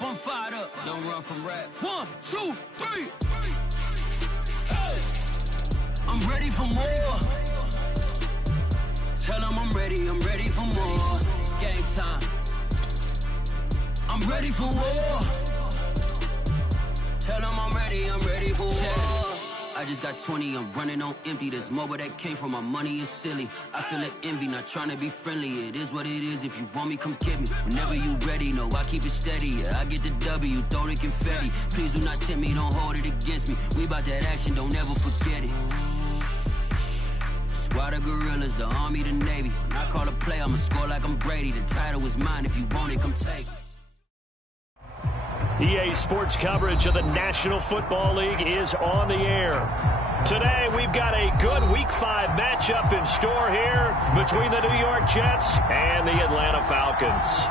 up, I'm fired up. Don't run from rap. 1, 2, 3. Hey. I'm ready for more. Tell them I'm ready for more. Game time. I'm ready for war. Tell them I'm ready for war. I just got 20, I'm running on empty. This mobile that came from my money is silly. I feel it envy, not trying to be friendly. It is what it is, if you want me, come get me. Whenever you ready, no, I keep it steady. Yeah, I get the W, throw the confetti. Please do not tempt me, don't hold it against me. We about that action, don't ever forget it. Squad of gorillas, the army, the navy. When I call a play, I'ma score like I'm Brady. The title is mine, if you want it, come take it. EA Sports coverage of the National Football League is on the air. Today, we've got a good Week 5 matchup in store here between the New York Jets and the Atlanta Falcons.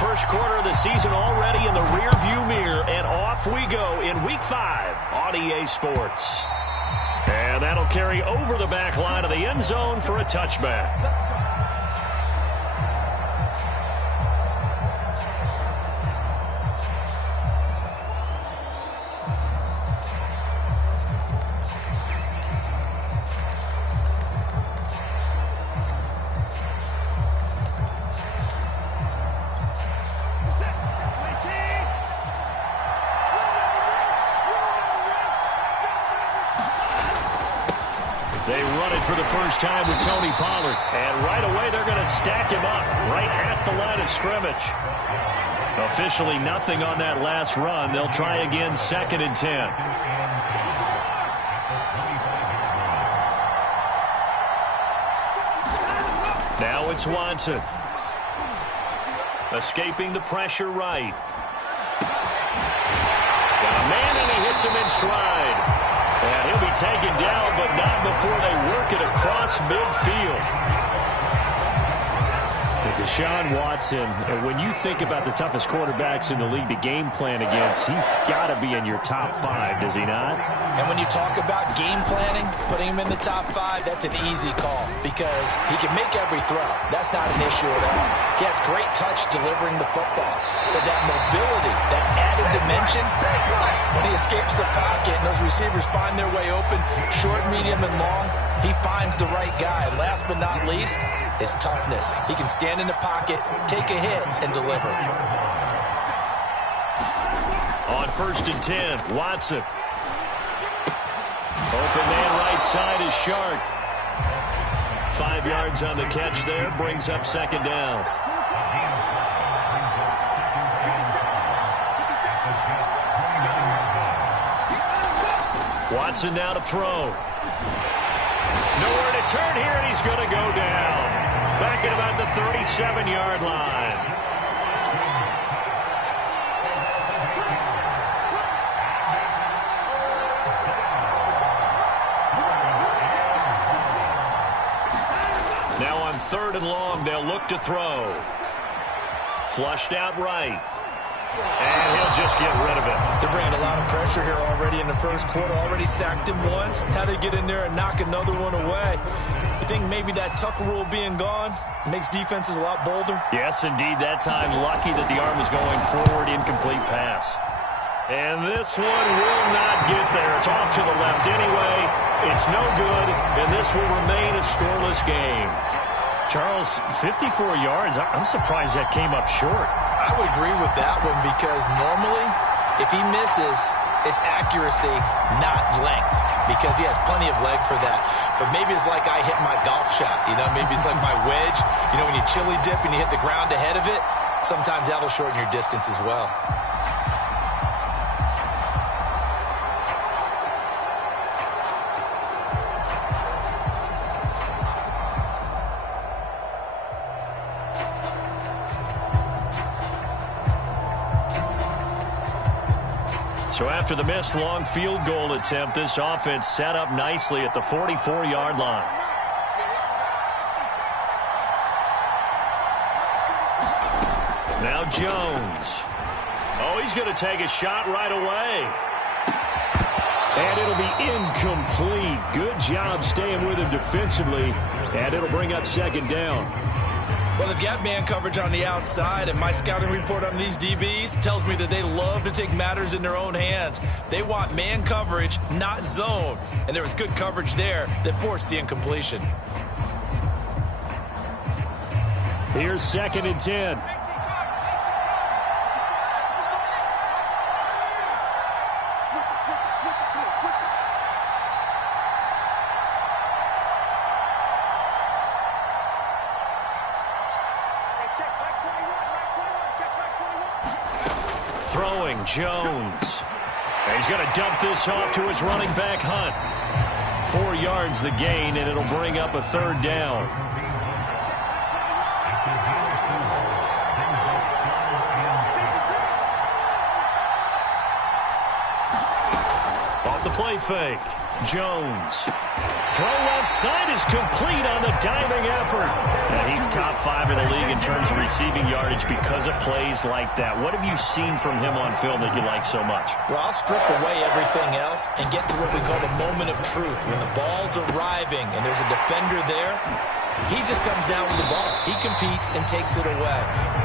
First quarter of the season already in the rear-view mirror, and off we go in Week 5 on EA Sports. And that'll carry over the back line of the end zone for a touchback. They run it for the first time with Tony Pollard. And right away, they're going to stack him up right at the line of scrimmage. Officially nothing on that last run. They'll try again, 2nd and 10. Now it's Watson. Escaping the pressure right. Got a man, and he hits him in stride. And he'll be taken down, but not before they work it across midfield. Deshaun Watson, when you think about the toughest quarterbacks in the league to game plan against, he's got to be in your top 5, does he not? And when you talk about game planning, putting him in the top 5, that's an easy call because he can make every throw. That's not an issue at all. He has great touch delivering the football. But that mobility, that added dimension, when he escapes the pocket and those receivers find their way open, short, medium, and long, he finds the right guy. Last but not least, his toughness. He can stand in the pocket, take a hit, and deliver. On 1st and 10, Watson. Open man right side is Shark. 5 yards on the catch there, brings up 2nd down. Watson now to throw. Nowhere to turn here, and he's going to go down. Back at about the 37-yard line. Now on 3rd and long, they'll look to throw. Flushed out right. And he'll just get rid of it. They're bringing a lot of pressure here already in the first quarter. Already sacked him once. How to get in there and knock another one away. I think maybe that Tucker rule being gone makes defenses a lot bolder. Yes, indeed. That time, lucky that the arm was going forward. Incomplete pass. And this one will not get there. It's off to the left anyway. It's no good, and this will remain a scoreless game. Charles, 54 yards. I'm surprised that came up short. I would agree with that one because normally, if he misses, it's accuracy, not length, because he has plenty of leg for that. But maybe it's like I hit my golf shot, you know, maybe it's like my wedge. You know, when you chili dip and you hit the ground ahead of it, sometimes that'll shorten your distance as well. So after the missed long field goal attempt, this offense set up nicely at the 44-yard line. Now Jones. Oh, he's going to take a shot right away. And it'll be incomplete. Good job staying with him defensively. And it'll bring up second down. Well, they've got man coverage on the outside, and my scouting report on these DBs tells me that they love to take matters in their own hands. They want man coverage, not zone. And there was good coverage there that forced the incompletion. Here's 2nd and 10. Throwing, Jones. And he's going to dump this off to his running back, Hunt. 4 yards the gain, and it'll bring up a 3rd down. Off the play fake, Jones. Throw left side is complete on the diving effort. And he's top 5 in the league in terms of receiving yardage because of plays like that. What have you seen from him on film that you like so much? Well, I'll strip away everything else and get to what we call the moment of truth. When the ball's arriving and there's a defender there, he just comes down with the ball. He competes and takes it away.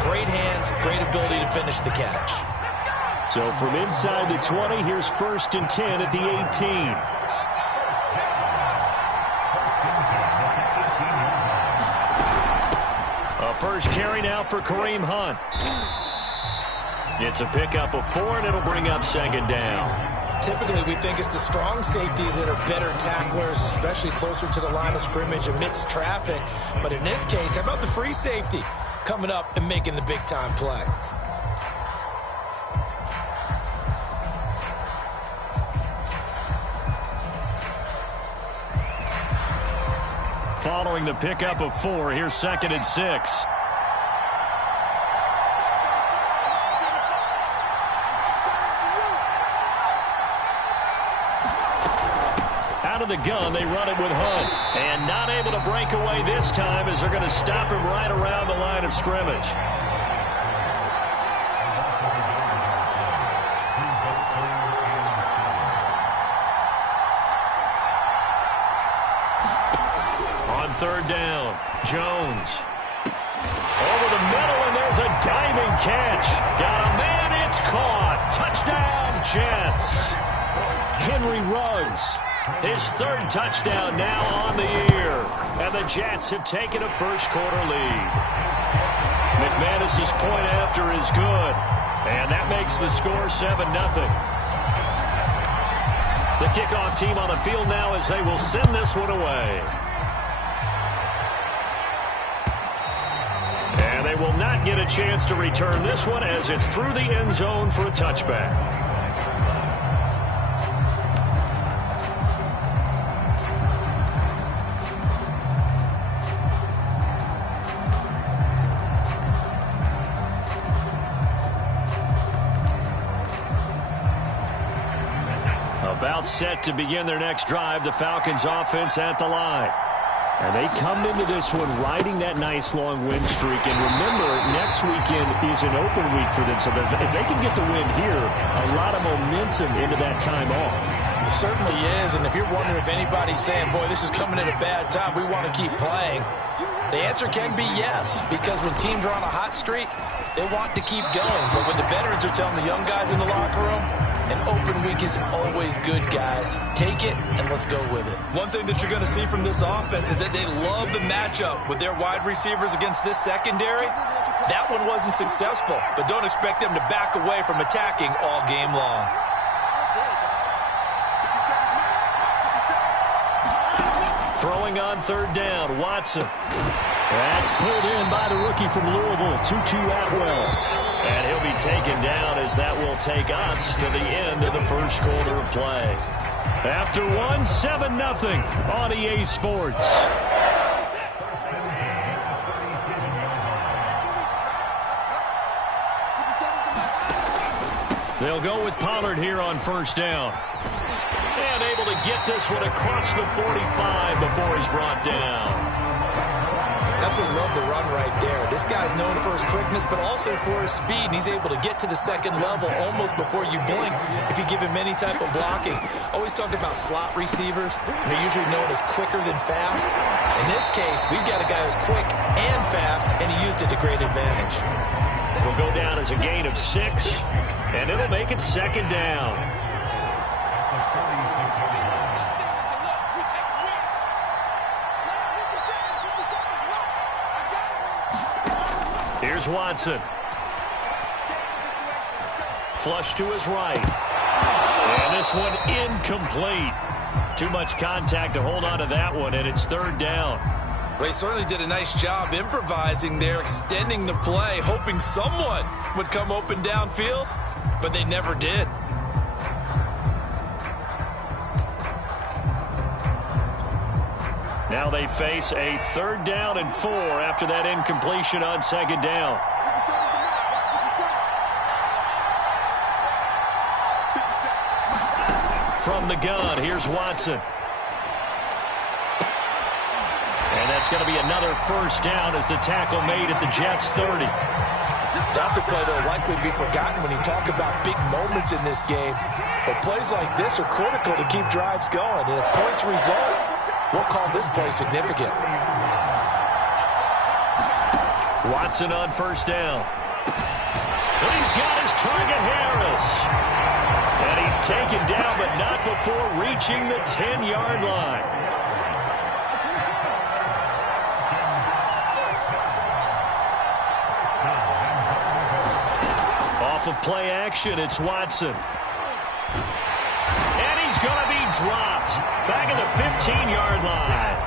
Great hands, great ability to finish the catch. So from inside the 20, here's 1st and 10 at the 18. First carry now for Kareem Hunt. It's a pickup of 4, and it'll bring up 2nd down. Typically, we think it's the strong safeties that are better tacklers, especially closer to the line of scrimmage amidst traffic. But in this case, how about the free safety coming up and making the big-time play? Following the pickup of 4, here's 2nd and 6. Out of the gun, they run it with Hunt. And not able to break away this time as they're going to stop him right around the line of scrimmage. On 3rd down, Jones. Over the middle, and there's a diving catch. Got a man, it's caught. Touchdown, Jets. Henry Ruggs. His 3rd touchdown now on the year. And the Jets have taken a first-quarter lead. McManus's point after is good. And that makes the score 7-0. The kickoff team on the field now as they will send this one away. And they will not get a chance to return this one as it's through the end zone for a touchback. About set to begin their next drive, the Falcons offense at the line. And they come into this one riding that nice long win streak. And remember, next weekend is an open week for them. So if they can get the win here, a lot of momentum into that time off. It certainly is. And if you're wondering if anybody's saying, boy, this is coming at a bad time, we want to keep playing, the answer can be yes. Because when teams are on a hot streak, they want to keep going. But when the veterans are telling the young guys in the locker room, an open week is always good, guys. Take it, and let's go with it. One thing that you're going to see from this offense is that they love the matchup with their wide receivers against this secondary. That one wasn't successful, but don't expect them to back away from attacking all game long. Throwing on 3rd down, Watson. That's pulled in by the rookie from Louisville, Tutu Atwell. And he'll be taken down as that will take us to the end of the first quarter of play. After 7-0 on EA Sports. They'll go with Pollard here on first down. And able to get this one across the 45 before he's brought down. Absolutely love the run right there. This guy's known for his quickness, but also for his speed, and he's able to get to the second level almost before you blink if you give him any type of blocking. Always talk about slot receivers, and they're usually known as quicker than fast. In this case, we've got a guy who's quick and fast, and he used it to great advantage. Will go down as a gain of 6, and it'll make it second down. Here's Watson. Flush to his right. And this one incomplete. Too much contact to hold on to that one, and it's third down. Well, he certainly did a nice job improvising there, extending the play, hoping someone would come open downfield, but they never did. Now they face a third down and 4 after that incompletion on second down. From the gun, here's Watson. And that's going to be another first down as the tackle made at the Jets' 30. That's a play that will likely be forgotten when you talk about big moments in this game. But plays like this are critical to keep drives going. And if points result, we'll call this play significant. Watson on first down. And he's got his target, Harris. And he's taken down, but not before reaching the 10-yard line. Off of play action, it's Watson. And he's going to be dropped back at the 15-yard line.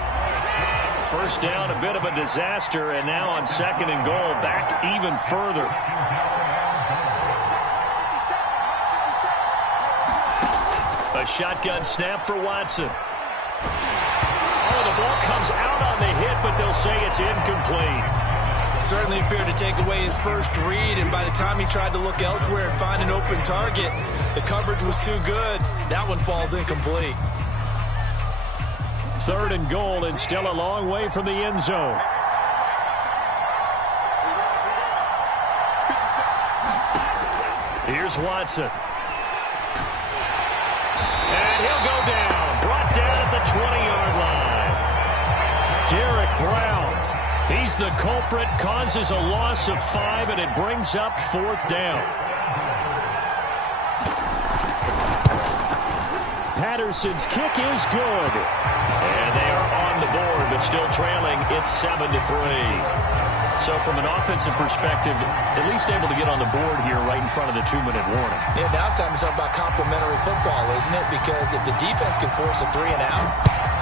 First down, a bit of a disaster, and now on second and goal, back even further. A shotgun snap for Watson. Oh, the ball comes out on the hit, but they'll say it's incomplete. Certainly appeared to take away his first read, and by the time he tried to look elsewhere and find an open target, the coverage was too good. That one falls incomplete. Third and goal, and still a long way from the end zone. Here's Watson. And he'll go down. Brought down at the 20-yard line. Derek Brown. He's the culprit, causes a loss of 5, and it brings up fourth down. Patterson's kick is good. And they are on the board, but still trailing. It's 7-3. So from an offensive perspective, at least able to get on the board here right in front of the 2-minute warning. Yeah, now it's time to talk about complementary football, isn't it? Because if the defense can force a 3 and out,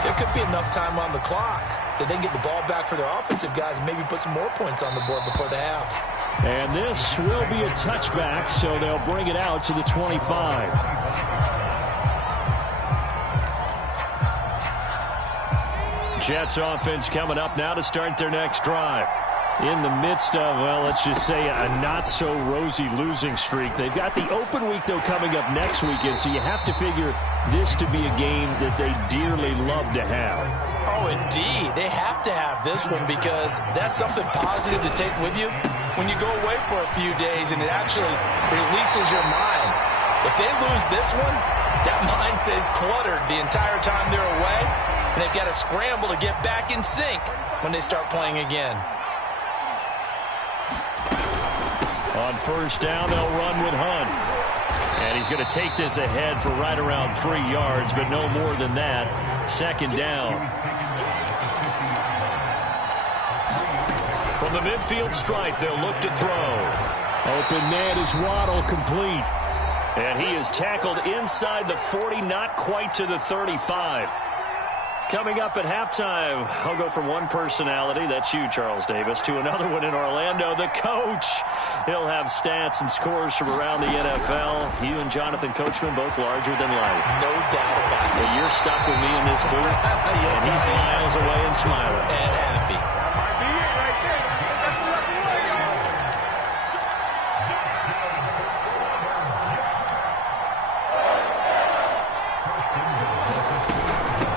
there could be enough time on the clock that they can get the ball back for their offensive guys and maybe put some more points on the board before the half. And this will be a touchback, so they'll bring it out to the 25. Jets offense coming up now to start their next drive. In the midst of, well, let's just say a not-so-rosy losing streak. They've got the open week, though, coming up next weekend, so you have to figure this to be a game that they dearly love to have. Oh, indeed. They have to have this one because that's something positive to take with you when you go away for a few days, and it actually releases your mind. If they lose this one, that mind stays cluttered the entire time they're away, and they've got to scramble to get back in sync when they start playing again. On first down, they'll run with Hunt. And he's going to take this ahead for right around 3 yards, but no more than that. Second down. From the midfield stripe, they'll look to throw. Open man is Waddle, complete. And he is tackled inside the 40, not quite to the 35. Coming up at halftime, I'll go from one personality, that's you, Charles Davis, to another one in Orlando, the coach. He'll have stats and scores from around the NFL. You and Jonathan Coachman, both larger than life. No doubt about it. And you're stuck with me in this booth, yes, and he's miles away and smiling. And happy.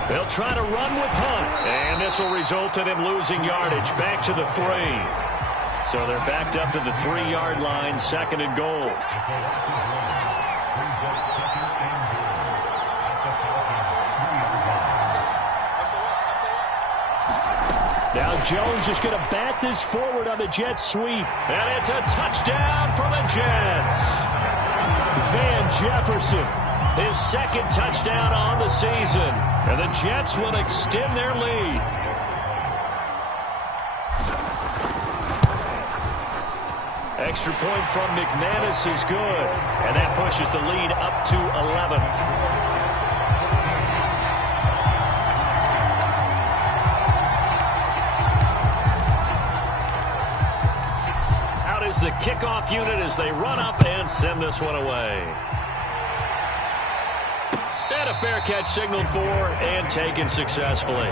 They'll try to run with Hunt. And this will result in him losing yardage. Back to the 3. So they're backed up to the 3-yard line, 2nd and goal. Now Jones is going to bat this forward on the Jets sweep. And it's a touchdown for the Jets. Van Jefferson, his 2nd touchdown on the season. And the Jets will extend their lead. Extra point from McManus is good. And that pushes the lead up to 11. The kickoff unit as they run up and send this one away. And a fair catch signaled for and taken successfully.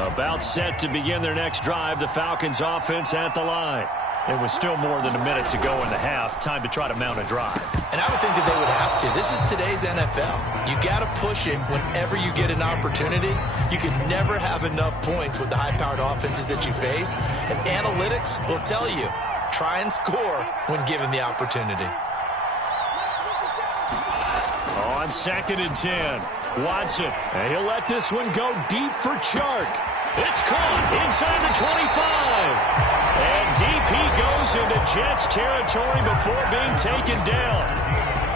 About set to begin their next drive, the Falcons offense at the line. It was still more than a minute to go in the half. Time to try to mount a drive. And I would think that they would have to. This is today's NFL. You got to push it whenever you get an opportunity. You can never have enough points with the high-powered offenses that you face. And analytics will tell you, try and score when given the opportunity. On 2nd and 10, Watson. And he'll let this one go deep for Chark. It's caught inside the 25. And DP goes into Jets territory before being taken down.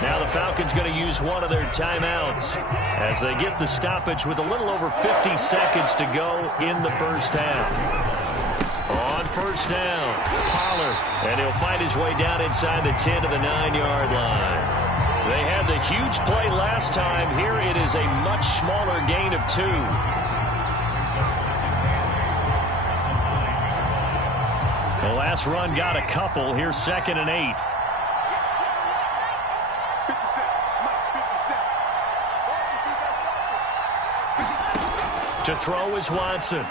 Now the Falcons going to use one of their timeouts as they get the stoppage with a little over 50 seconds to go in the first half. On 1st down, Pollard. And he'll find his way down inside the 10 to the 9-yard line. They had the huge play last time. Here it is a much smaller gain of 2. The last run got a couple. Here's 2nd and 8. To throw is Watson.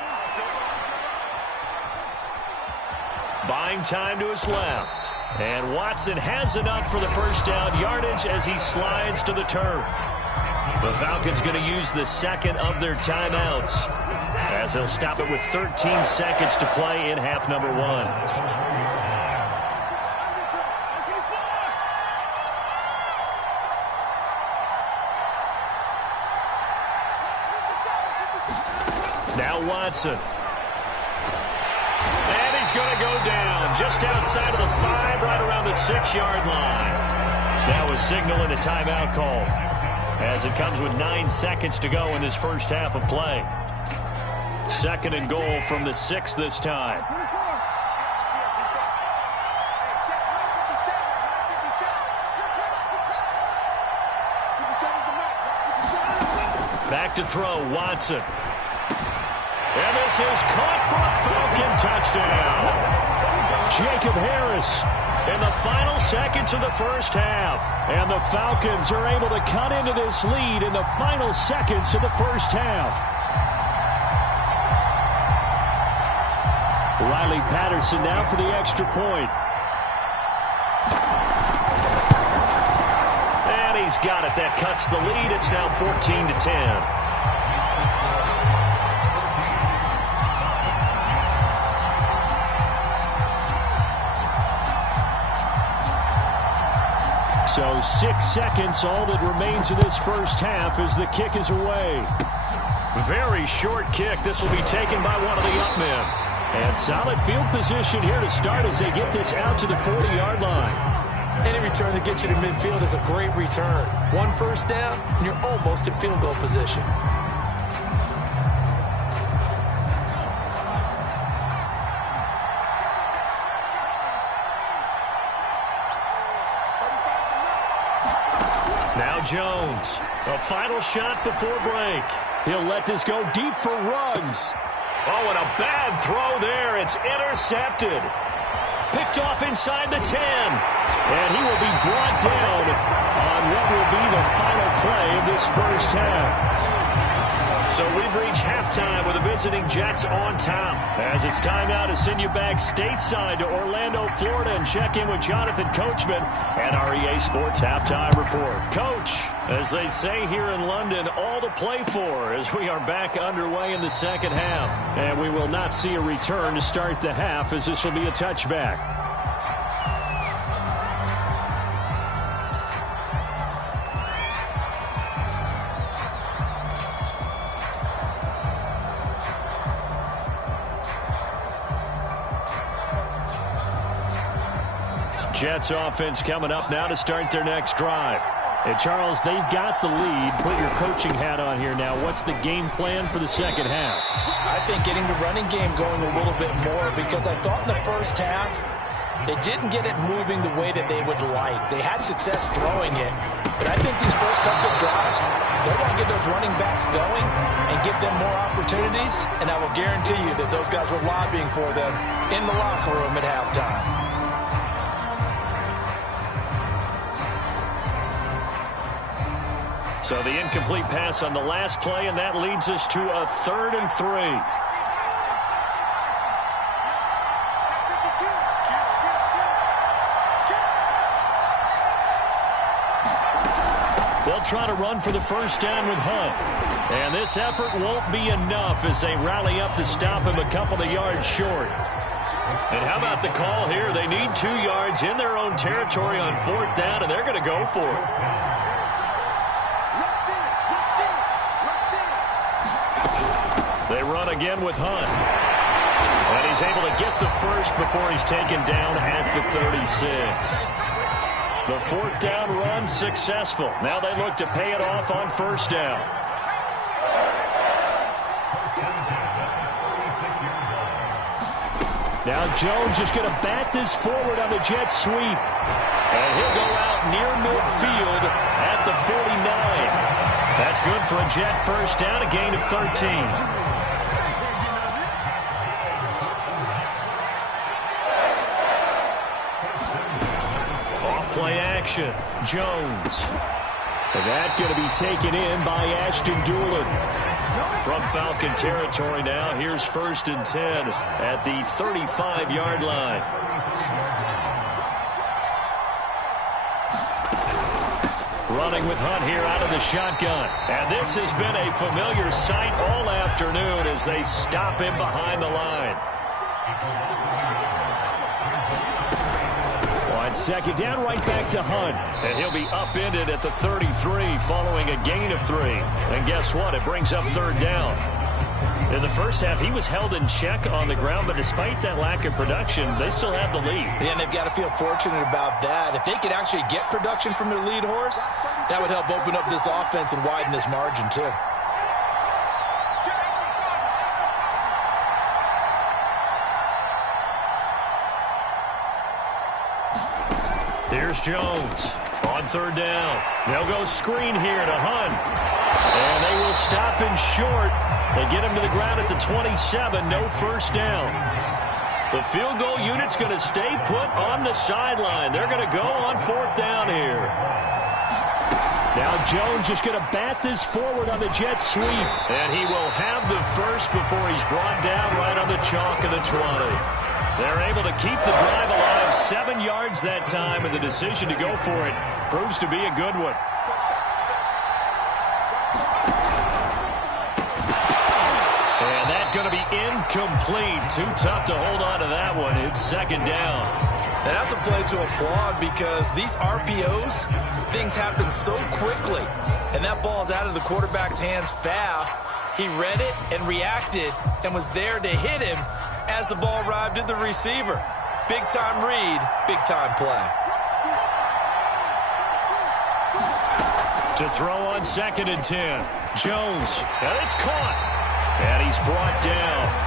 Buying time to his left. And Watson has enough for the first down yardage as he slides to the turf. The Falcons going to use the 2nd of their timeouts as they'll stop it with 13 seconds to play in half number 1. Now Watson. And he's going to go down just outside of the 5, right around the 6-yard line. That was signaling a timeout call as it comes with 9 seconds to go in this first half of play. 2nd and goal from the 6 this time. Back to throw, Watson. And this is caught for a Falcon touchdown. Jacob Harris in the final seconds of the first half. And the Falcons are able to cut into this lead in the final seconds of the first half. Riley Patterson now for the extra point. And he's got it. That cuts the lead. It's now 14-10. So 6 seconds, all that remains of this first half as the kick is away. Very short kick. This will be taken by one of the up men. And solid field position here to start as they get this out to the 40-yard line. Any return that gets you to midfield is a great return. 1 first down, and you're almost in field goal position. Now Jones, a final shot before break. He'll let this go deep for Ruggs. Oh, and a bad throw there. It's intercepted. Picked off inside the 10. And he will be brought down on what will be the final play of this first half. So we've reached halftime with the visiting Jets on top. As it's time now to send you back stateside to Orlando, Florida, and check in with Jonathan Coachman and our EA Sports Halftime Report. Coach, as they say here in London, all to play for as we are back underway in the second half. And we will not see a return to start the half, as this will be a touchback. Jets offense coming up now to start their next drive. And Charles, they've got the lead. Put your coaching hat on here now. What's the game plan for the second half? I think getting the running game going a little bit more, because I thought in the first half they didn't get it moving the way that they would like. They had success throwing it, but I think these first couple of drives, they want to get those running backs going and give them more opportunities, and I will guarantee you that those guys were lobbying for them in the locker room at halftime. So the incomplete pass on the last play, and that leads us to a 3rd and 3. They'll try to run for the first down with Hunt. And this effort won't be enough as they rally up to stop him a couple of yards short. And how about the call here? They need 2 yards in their own territory on 4th down, and they're going to go for it. They run again with Hunt. And he's able to get the first before he's taken down at the 36. The 4th down run successful. Now they look to pay it off on 1st down. Now Jones is going to bat this forward on the jet sweep. And he'll go out near midfield at the 49. That's good for a Jet first down, a gain of 13. Play action. Jones. And that going to be taken in by Ashton Doolin. From Falcon territory now. Here's 1st and 10 at the 35-yard line. Running with Hunt here out of the shotgun. And this has been a familiar sight all afternoon as they stop him behind the line. Second down, right back to Hunt. And he'll be upended at the 33 following a gain of 3. And guess what? It brings up 3rd down. In the first half, he was held in check on the ground, but despite that lack of production, they still have the lead. Yeah, and they've got to feel fortunate about that. If they could actually get production from their lead horse, that would help open up this offense and widen this margin, too. Here's Jones on 3rd down. They'll go screen here to Hunt. And they will stop him short. They get him to the ground at the 27. No 1st down. The field goal unit's going to stay put on the sideline. They're going to go on 4th down here. Now Jones is going to bat this forward on the jet sweep. And he will have the first before he's brought down right on the chalk of the 20. They're able to keep the drive alive, 7 yards that time, and the decision to go for it proves to be a good one. And that's going to be incomplete. Too tough to hold on to that one. It's 2nd down. And that's a play to applaud because these RPOs, things happen so quickly. And that ball is out of the quarterback's hands fast. He read it and reacted and was there to hit him as the ball arrived at the receiver. Big-time read, big-time play. To throw on 2nd and 10. Jones, and it's caught. And he's brought down.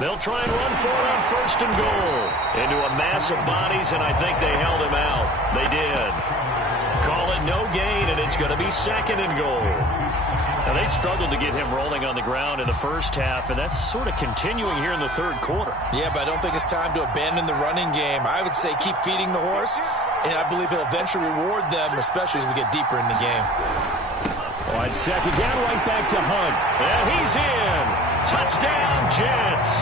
They'll try and run for it on 1st and goal. Into a mass of bodies, and I think they held him out. They did. Call it no gain, and it's going to be 2nd and goal. Now, they struggled to get him rolling on the ground in the first half, and that's sort of continuing here in the third quarter. Yeah, but I don't think it's time to abandon the running game. I would say keep feeding the horse, and I believe he'll eventually reward them, especially as we get deeper in the game. On second down, right back to Hunt. And he's in. Touchdown, Jets.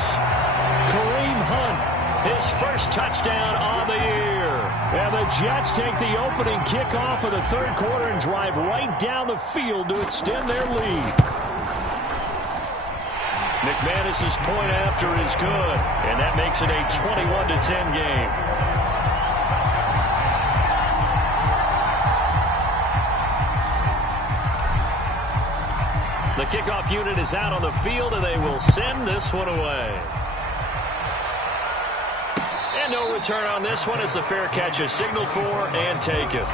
Kareem Hunt, his first touchdown on the year. And the Jets take the opening kickoff of the third quarter and drive right down the field to extend their lead. McManus's point after is good, and that makes it a 21-10 game. The kickoff unit is out on the field, and they will send this one away. And no return on this one as the fair catch is signaled for and taken.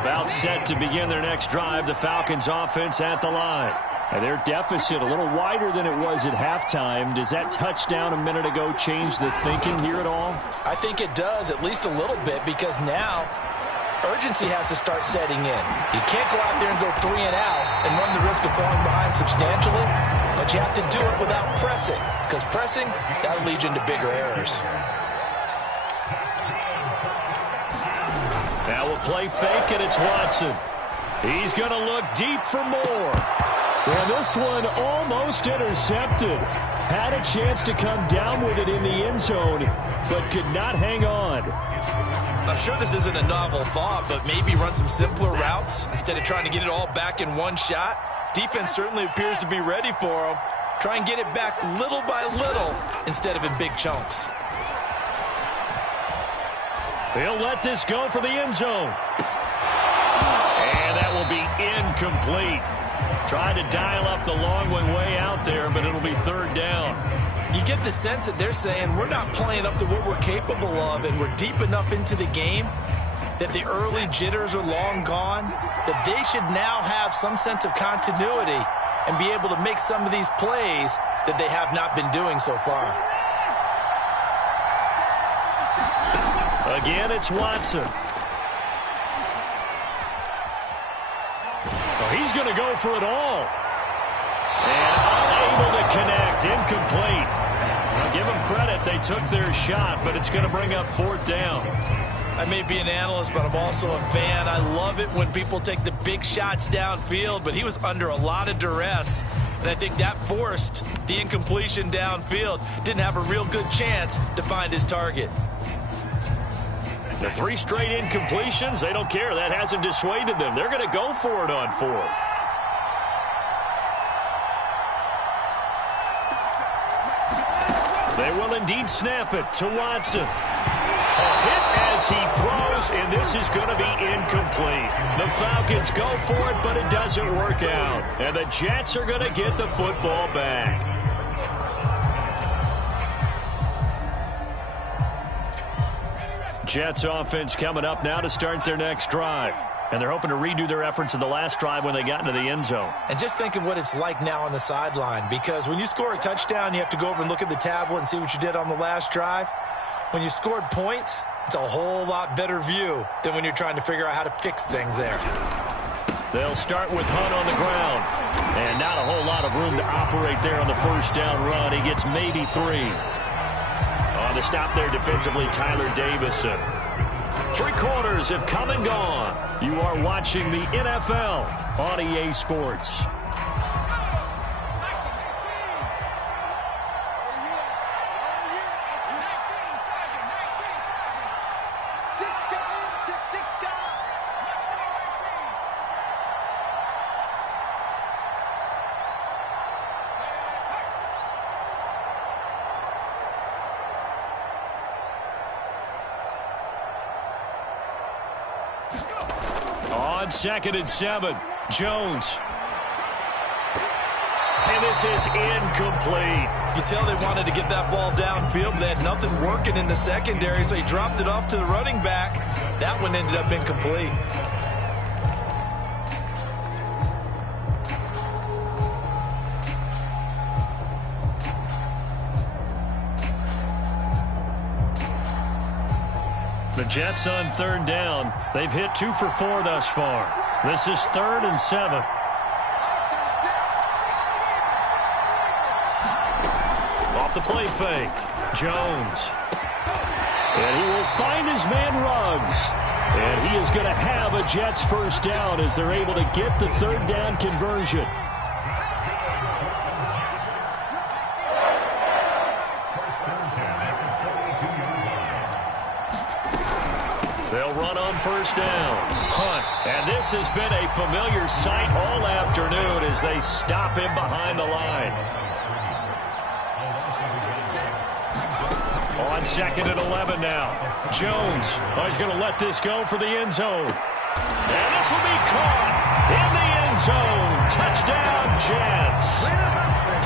About set to begin their next drive, the Falcons offense at the line. And their deficit a little wider than it was at halftime. Does that touchdown a minute ago change the thinking here at all? I think it does, at least a little bit, because now urgency has to start setting in. You can't go out there and go 3 and out and run the risk of falling behind substantially, but you have to do it without pressing, because pressing, that'll lead you into bigger errors. Now we'll play fake, and it's Watson. He's going to look deep for more. And this one almost intercepted. Had a chance to come down with it in the end zone, but could not hang on. I'm sure this isn't a novel thought, but maybe run some simpler routes instead of trying to get it all back in one shot. Defense certainly appears to be ready for him. Try and get it back little by little instead of in big chunks. He'll let this go for the end zone. And that will be incomplete. Tried to dial up the long one way out there, but it'll be third down. You get the sense that they're saying we're not playing up to what we're capable of, and we're deep enough into the game that the early jitters are long gone, that they should now have some sense of continuity and be able to make some of these plays that they have not been doing so far. Again, it's Watson. Oh, he's going to go for it all. And unable to connect, incomplete. Now give them credit, they took their shot, but it's going to bring up fourth down. I may be an analyst, but I'm also a fan. I love it when people take the big shots downfield, but he was under a lot of duress, and I think that forced the incompletion downfield. Didn't have a real good chance to find his target. The 3 straight incompletions, they don't care. That hasn't dissuaded them. They're going to go for it on fourth. They will indeed snap it to Watson. A hit as he throws, and this is going to be incomplete. The Falcons go for it, but it doesn't work out. And the Jets are going to get the football back. Jets offense coming up now to start their next drive. And they're hoping to redo their efforts in the last drive when they got into the end zone. And just think of what it's like now on the sideline, because when you score a touchdown, you have to go over and look at the tablet and see what you did on the last drive. When you scored points, it's a whole lot better view than when you're trying to figure out how to fix things there. They'll start with Hunt on the ground. And not a whole lot of room to operate there on the first down run. He gets maybe 3. On the stop there defensively, Tyler Davison. 3 quarters have come and gone. You are watching the NFL on EA Sports. On 2nd and 7, Jones. And this is incomplete. You could tell they wanted to get that ball downfield, but they had nothing working in the secondary, so he dropped it off to the running back. That one ended up incomplete. The Jets on third down. They've hit 2 for 4 thus far. This is 3rd and 7. Off the play fake. Jones. And he will find his man Ruggs. And he is going to have a Jets first down as they're able to get the third down conversion. They'll run on first down. Hunt. And this has been a familiar sight all afternoon as they stop him behind the line. On 2nd and 11 now. Jones. Oh, he's going to let this go for the end zone. And this will be caught in the end zone. Touchdown, Jets.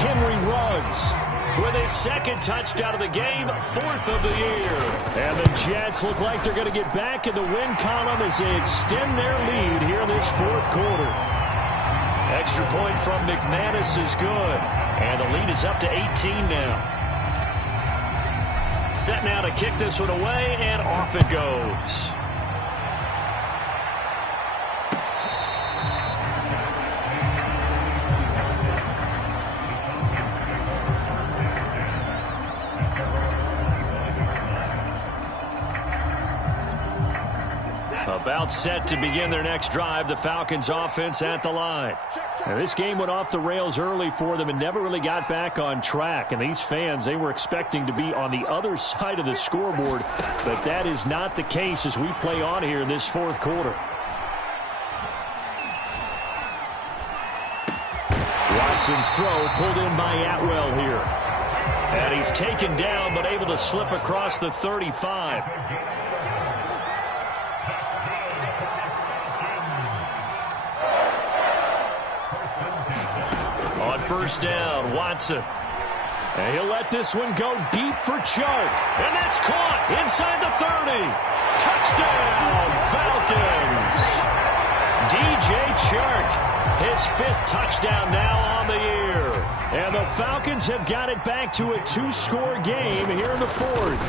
Henry Ruggs with his 2nd touchdown of the game, 4th of the year. And the Jets look like they're going to get back in the win column as they extend their lead here in this 4th quarter. Extra point from McManus is good. And the lead is up to 18 now. Set now to kick this one away, and off it goes. About set to begin their next drive, the Falcons offense at the line. Now, this game went off the rails early for them and never really got back on track. And these fans, they were expecting to be on the other side of the scoreboard, but that is not the case as we play on here in this 4th quarter. Watson's throw pulled in by Atwell here. And he's taken down but able to slip across the 35. First down, Watson. And he'll let this one go deep for Chark. And that's caught inside the 30. Touchdown, Falcons. DJ Chark, his 5th touchdown now on the year. And the Falcons have got it back to a 2-score game here in the 4th.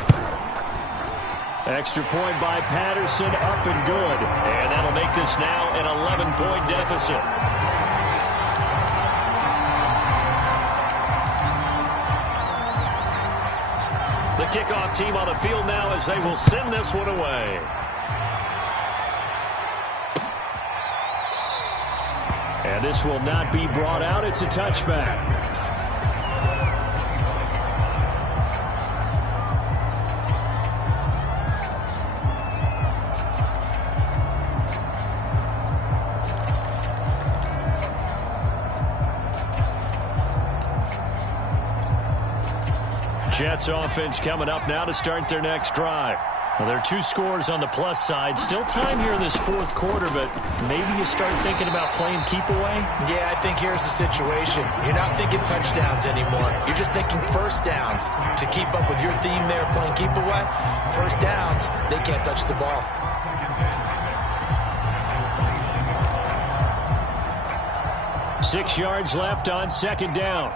Extra point by Patterson, up and good. And that'll make this now an 11-point deficit. The kickoff team on the field now as they will send this one away. And this will not be brought out. It's a touchback. Jets offense coming up now to start their next drive. Well, there are 2 scores on the plus side. Still time here in this 4th quarter, but maybe you start thinking about playing keep away? Yeah, I think here's the situation. You're not thinking touchdowns anymore. You're just thinking first downs. To keep up with your theme there, playing keep away, first downs, they can't touch the ball. Six yards left on 2nd down.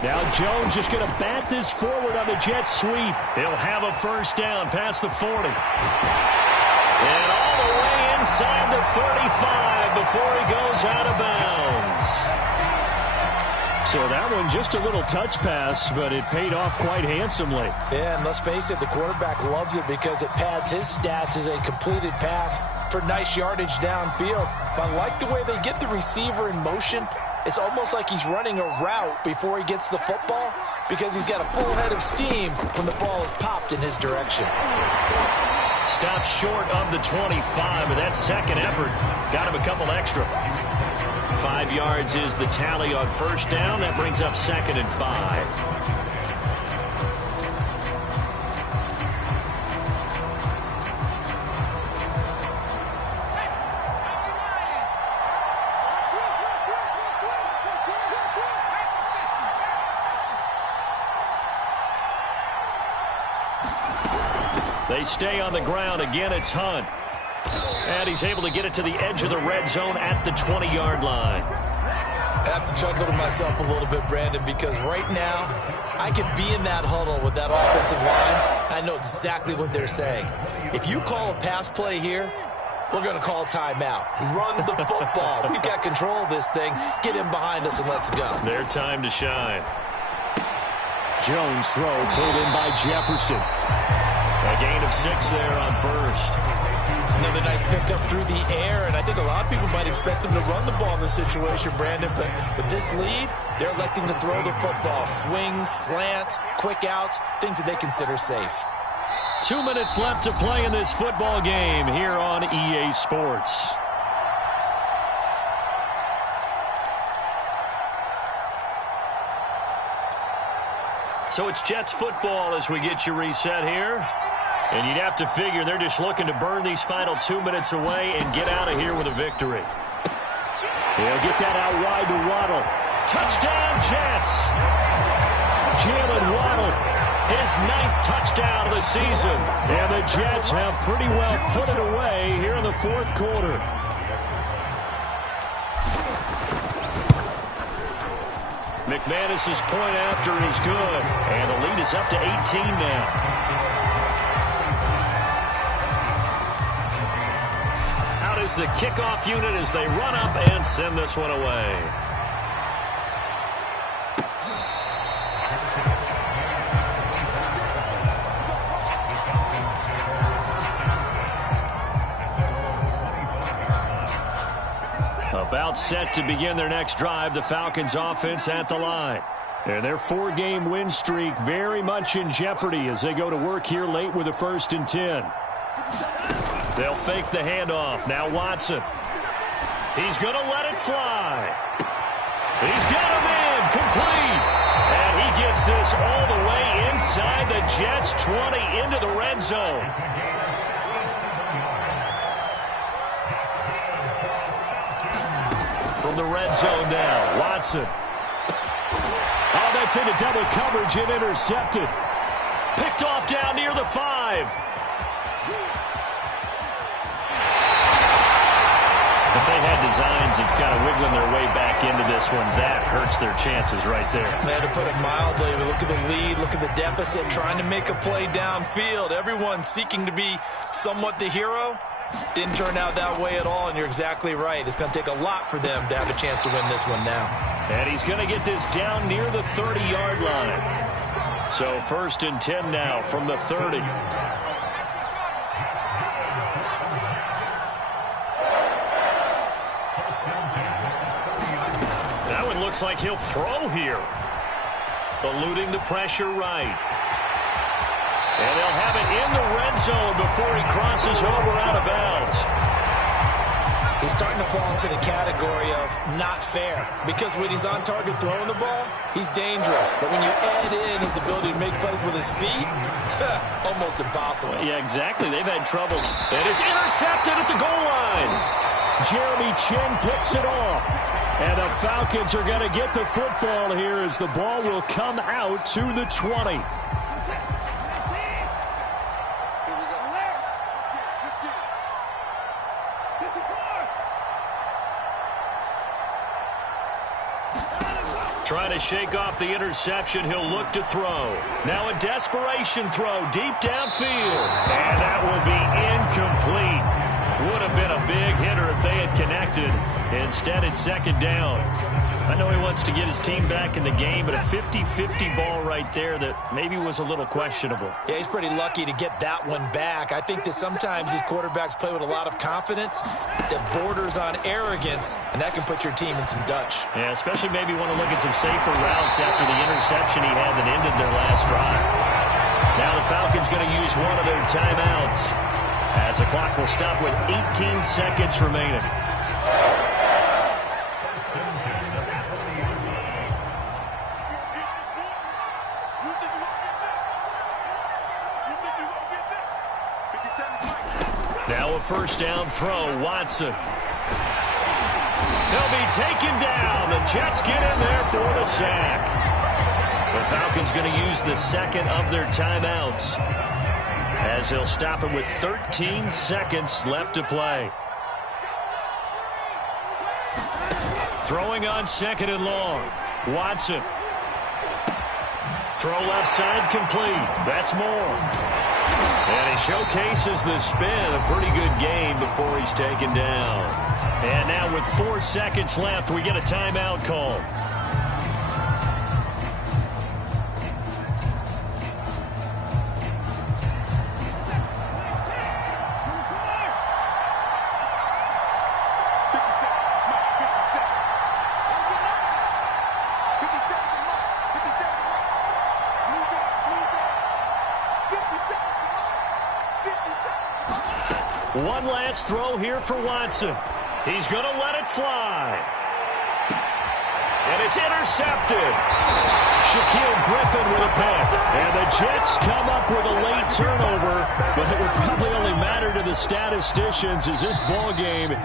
Now Jones just going to bat this forward on the Jets sweep. He'll have a first down past the 40. And all the way inside the 35 before he goes out of bounds. So that one just a little touch pass, but it paid off quite handsomely. Yeah, and let's face it, the quarterback loves it because it pads his stats as a completed pass for nice yardage downfield. But I like the way they get the receiver in motion. It's almost like he's running a route before he gets the football because he's got a full head of steam when the ball is popped in his direction. Stops short of the 25, but that second effort got him a couple extra. 5 yards is the tally on first down. That brings up 2nd and 5. They stay on the ground. Again, it's Hunt. And he's able to get it to the edge of the red zone at the 20-yard line. I have to chuckle to myself a little bit, Brandon, because right now I could be in that huddle with that offensive line. I know exactly what they're saying. If you call a pass play here, we're going to call timeout. Run the football. We've got control of this thing. Get in behind us and let's go. Their time to shine. Jones throw pulled in by Jefferson. A gain of 6 there on first. Another nice pickup through the air, and I think a lot of people might expect them to run the ball in this situation, Brandon, but with this lead, they're electing to throw the football. Swings, slants, quick outs, things that they consider safe. 2 minutes left to play in this football game here on EA Sports. So it's Jets football as we get you reset here. And you'd have to figure they're just looking to burn these final 2 minutes away and get out of here with a victory. He'll get that out wide to Waddle. Touchdown, Jets! Jalen Waddle, his 9th touchdown of the season. And the Jets have pretty well put it away here in the fourth quarter. McManus's point after is good. And the lead is up to 18 now. Is the kickoff unit as they run up and send this one away. About set to begin their next drive, the Falcons offense at the line. And their 4-game win streak very much in jeopardy as they go to work here late with a 1st and 10. They'll fake the handoff. Now Watson. He's going to let it fly. He's got him in. Complete. And he gets this all the way inside the Jets' 20 into the red zone. From the red zone now, Watson. Oh, that's into double coverage and intercepted. Picked off down near the 5. If they had designs of kind of wiggling their way back into this one, that hurts their chances right there. They had to put it mildly. Look at the lead, look at the deficit, trying to make a play downfield. Everyone seeking to be somewhat the hero. Didn't turn out that way at all, and you're exactly right. It's going to take a lot for them to have a chance to win this one now. And he's going to get this down near the 30-yard line. So 1st and 10 now from the 30. Looks like he'll throw here. Eluding the pressure right. And they'll have it in the red zone before he crosses over out of bounds. He's starting to fall into the category of not fair. Because when he's on target throwing the ball, he's dangerous. But when you add in his ability to make plays with his feet, almost impossible. Yeah, exactly. They've had troubles. And it's intercepted at the goal line. Jeremy Chin picks it off. And the Falcons are going to get the football here as the ball will come out to the 20. Trying to shake off the interception, he'll look to throw. Now a desperation throw deep downfield. And that will be incomplete. Would have been a big hitter if they had connected. Instead, it's 2nd down. I know he wants to get his team back in the game, but a 50-50 ball right there that maybe was a little questionable. Yeah, he's pretty lucky to get that one back. I think that sometimes these quarterbacks play with a lot of confidence that borders on arrogance, and that can put your team in some Dutch. Yeah, especially maybe want to look at some safer routes after the interception he had that ended their last drive. Now the Falcons going to use one of their timeouts as the clock will stop with 18 seconds remaining. Now a 1st down throw, Watson. He'll be taken down. The Jets get in there for the sack. The Falcons going to use the 2nd of their timeouts as they'll stop it with 13 seconds left to play. Throwing on 2nd and long. Watson. Throw left side complete. That's Moore. And he showcases the spin. A pretty good gain before he's taken down. And now with 4 seconds left, we get a timeout call. One last throw here for Watson. He's going to let it fly. And it's intercepted. Shaquille Griffin with a pick. And the Jets come up with a late turnover, but it would probably only matter to the statisticians as this ball game